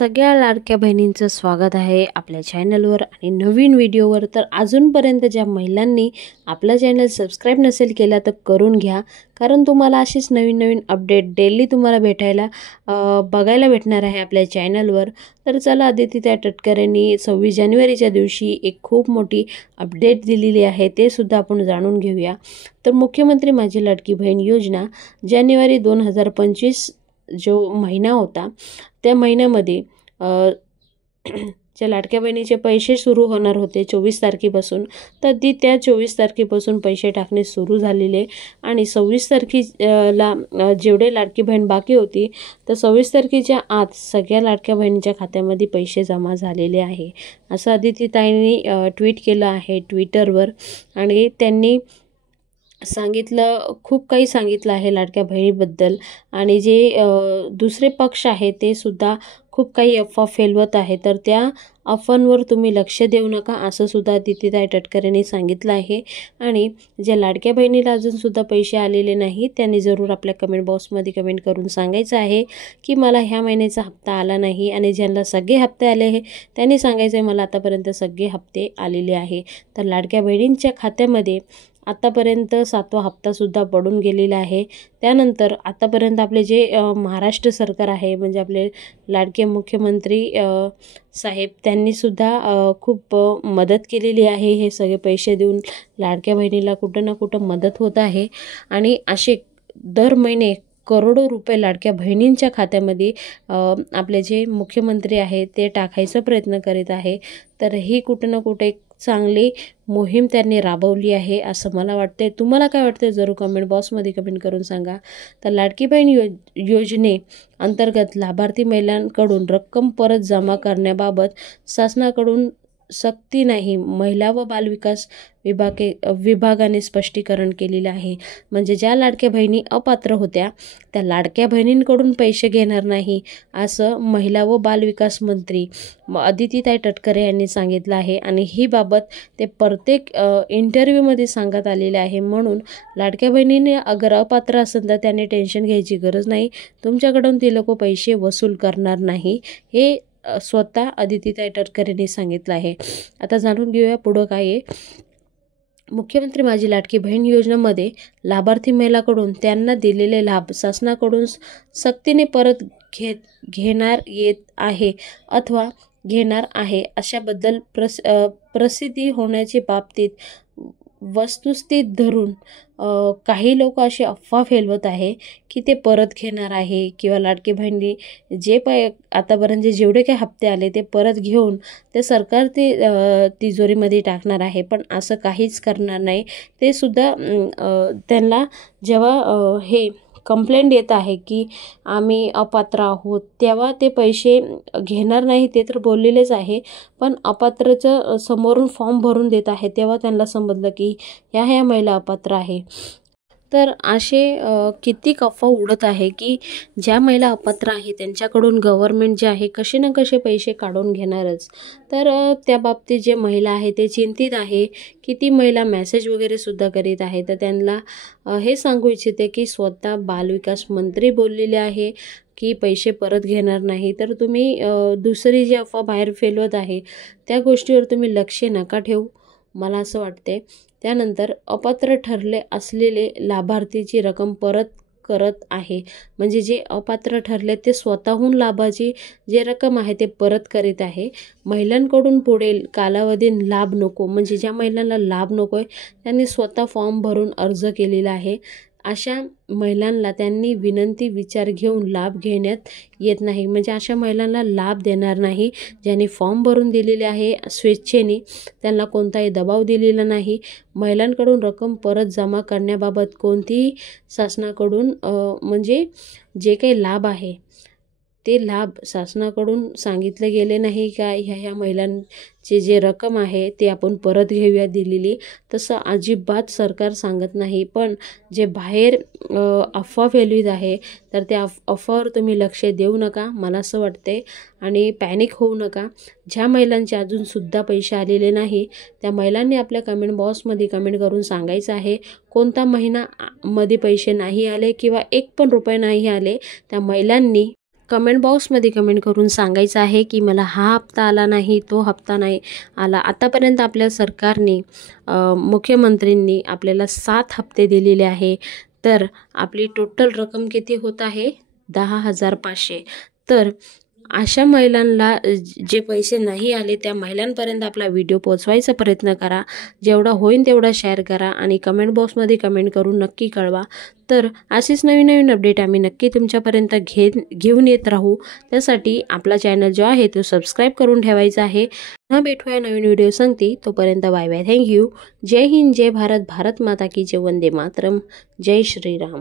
सगळ्या लाडक्या बहिणींचं स्वागत आहे आपल्या चॅनलवर आणि नवीन व्हिडिओवर। तर अजूनपर्यंत ज्या महिलांनी आपला चॅनल सबस्क्राइब नसेल केला तर करून घ्या, कारण तुम्हाला अशीच नवीन अपडेट डेली तुम्हाला बघायला भेटणार आहे आपल्या चॅनलवर। तर चला, अदितीताई तटकरेंनी 26 जानेवारीच्या दिवशी एक खूप मोठी अपडेट दिलेली आहे, ते सुद्धा आपण जाणून घेऊया। तर मुख्यमंत्री माझी लाडकी बहीण योजना जानेवारी 2025 जो महिना होता त्या महिन्यामध्ये ज्या लाडक्या बहिणीचे पैसे सुरू होणार होते 24 तारखेपासून, तर त्या 24 तारखेपासून पैसे टाकणे सुरू झालेले आणि 26 तारखेला जेवढे लाडकी बहीण बाकी होती तर 26 तारखेच्या आत सगळ्या लाडक्या बहिणींच्या खात्यामध्ये पैसे जमा झालेले आहे, असं अदितीताईंनी ट्विट केलं आहे ट्विटरवर। आणि त्यांनी सांगितलं, खूप काही सांगितलं आहे लाडक्या बहिणीबद्दल। आणि जे दुसरे पक्ष आहे ते सुद्धा खूप काही अफवा फैलवत आहे, तर त्या अफवांवर तुम्ही लक्ष देऊ नका, असं सुद्धा अदितीताई तटकरेंनी सांगितलं आहे। आणि ज्या लाडक्या बहिणीला अजून सुद्धा पैसे आलेले नाही त्यांनी जरूर आपल्या कमेंट बॉक्समध्ये कमेंट करून सांगायचं आहे की मला ह्या महिन्याचा हप्ता आला नाही। आणि ज्यांना सगळे हप्ते आले आहे त्यांनी सांगायचं आहे मला आतापर्यंत सगळे हप्ते आलेले आहे। तर लाडक्या बहिणींच्या खात्यामध्ये आतापर्यंत 7वा हप्तासुद्धा पडून गेलेला आहे। त्यानंतर आतापर्यंत आपले जे महाराष्ट्र सरकार आहे, म्हणजे आपले लाडके मुख्यमंत्री साहेब, त्यांनीसुद्धा खूप मदत केलेली आहे। हे सगळे पैसे देऊन लाडक्या बहिणीला कुठं ना कुठं मदत होत आहे। आणि असे दर महिने करोडो रुपये लाडक्या बहिणींच्या खात्यामध्ये आपले जे मुख्यमंत्री आहेत ते टाकायचा प्रयत्न करीत आहे। तर ही कुठं ना कुठे एक चांगली मोहीम त्यांनी राबवली आहे असं मला वाटते। तुम्हाला काय वाटते जरूर कमेंट बॉक्समध्ये कमेंट करून सांगा। तर लाडकी बहीण योजने अंतर्गत लाभार्थी महिलांकडून रक्कम परत जमा करण्याबाबत शासनाकडून सक्ती नाही, महिला व बालविकास विभागाने स्पष्टीकरण केलेलं आहे। म्हणजे ज्या लाडक्या बहिणी अपात्र होत्या त्या लाडक्या बहिणींकडून पैसे घेणार नाही, असं महिला व बालविकास मंत्री अदितीताई तटकरे यांनी सांगितलं आहे। आणि ही बाबत ते प्रत्येक इंटरव्ह्यूमध्ये सांगत आलेले आहे। म्हणून लाडक्या बहिणीने अगर अपात्र असेल तर त्यांनी टेन्शन घ्यायची गरज नाही, तुमच्याकडून ती लोक पैसे वसूल करणार नाही, हे स्वतः अदितीताई तटकरेंनी सांगितलं आहे। आता जाणून घेऊया पुढं काय आहे। मुख्यमंत्री माझी लाडकी बहीण योजनेमध्ये लाभार्थी महिलाकडून त्यांना दिलेले लाभ शासनाकडून सक्तीने परत घेणार येत आहे अथवा घेणार आहे अशाबद्दल प्रसिद्धी होण्याची बाबतीत वस्तुस्थिती धरून काही लोक अशी अफवा फैलवत आहे की ते परत घेणार आहे किंवा लाडकी बहिणी जे आतापर्यंत जेवढे काही हप्ते आले ते परत घेऊन ते सरकार तिजोरीमध्ये टाकणार आहे, पण असं काहीच करणार नाही। ते सुद्धा त्यांना जेव्हा हे कंप्लेंट येत आहे की आम्ही अपात्र आहोत तेव्हा ते पैसे घेणार नाही, ते तर बोललेलेच आहे, पण अपात्रचं समोरून फॉर्म भरून देत आहे तेव्हा त्यांना समजलं की ह्या महिला अपात्र आहे। तर असे कितीक अफवा उडत आहे की ज्या महिला अपात्र आहे त्यांच्याकडून गव्हर्नमेंट जे आहे कसे ना कसे पैसे काढून घेणारच। तर त्या बाबतीत जे महिला आहे ते चिंतित आहे की ती महिला मेसेज वगैरे सुद्धा करीत आहे। तर त्यांना हे सांगू इच्छिते की स्वतः बालविकास मंत्री बोललेले आहे की पैसे परत घेणार नाही। तर तुम्ही दुसरी जी अफवा बाहेर फैलवत आहे त्या गोष्टीवर तुम्ही लक्ष नका ठेवू, मला असं वाटते। त्यानंतर अपात्र ठरले असलेले लाभार्थीची रक्कम परत करत आहे, म्हणजे जे अपात्र ठरले ते स्वतःहून लाभाची जे रक्कम आहे ते परत करीत आहे। महिलांकडून पुढील कालावधीत लाभ नको, म्हणजे ज्या महिलांना लाभ नको आहे त्यांनी स्वतः फॉर्म भरून अर्ज केलेला आहे, अशा महिलांना त्यांनी विनंती विचार घेऊन लाभ घेण्यात येत नाही, म्हणजे अशा महिलांना लाभ देणार नाही ज्यांनी फॉर्म भरून दिलेले आहे स्वेच्छेने, त्यांना कोणताही दबाव दिलेला नाही। महिलांकडून रक्कम परत जमा करण्याबाबत कोणतीही शासनाकडून म्हणजे जे काही लाभ आहे ते लाभ शासनाकडून सांगितले गेले नाही का ह्या महिलांचे जे रक्कम आहे ते आपण परत घेऊया दिलेली, तसं अजिबात सरकार सांगत नाही। पण जे बाहेर अफवा फैलवित आहे तर त्या अफवावर तुम्ही लक्ष देऊ नका, मला असं वाटते। आणि पॅनिक होऊ नका। ज्या महिलांचे अजूनसुद्धा पैसे आलेले नाही त्या महिलांनी आपल्या कमेंट बॉक्समध्ये कमेंट करून सांगायचं आहे कोणता महिना मध्ये पैसे नाही आले किंवा 1 पण रुपये नाही आले, त्या महिलांनी कमेंट बॉक्समध्ये कमेंट करून सांगायचं आहे की मला हा हप्ता आला नाही, तो हप्ता नाही आला. आतापर्यंत आपल्या सरकारने मुख्यमंत्रींनी आपल्याला 7 हप्ते दिलेले आहे. तर आपली टोटल रक्कम किती होत आहे? 10,500. तर अशा महिलांना जे पैसे नाही आले त्या महिलांपर्यंत आपला व्हिडिओ पोहोचवायचा प्रयत्न करा. जेवढा होईल तेवढा शेअर करा आणि कमेंट बॉक्समध्ये कमेंट करून नक्की कळवा. तर असेच नवीन नवीन अपडेट आम्ही नक्की तुमच्यापर्यंत घेऊन येत राहू. त्यासाठी आपला चॅनल जो आहे तो सबस्क्राईब करून ठेवायचा आहे. पुन्हा भेटूया नवीन व्हिडिओ सांगते. तोपर्यंत बाय बाय. थँक्यू. जय हिंद, जय भारत, भारत माता की जय, वंदे मातरम. जय श्रीराम.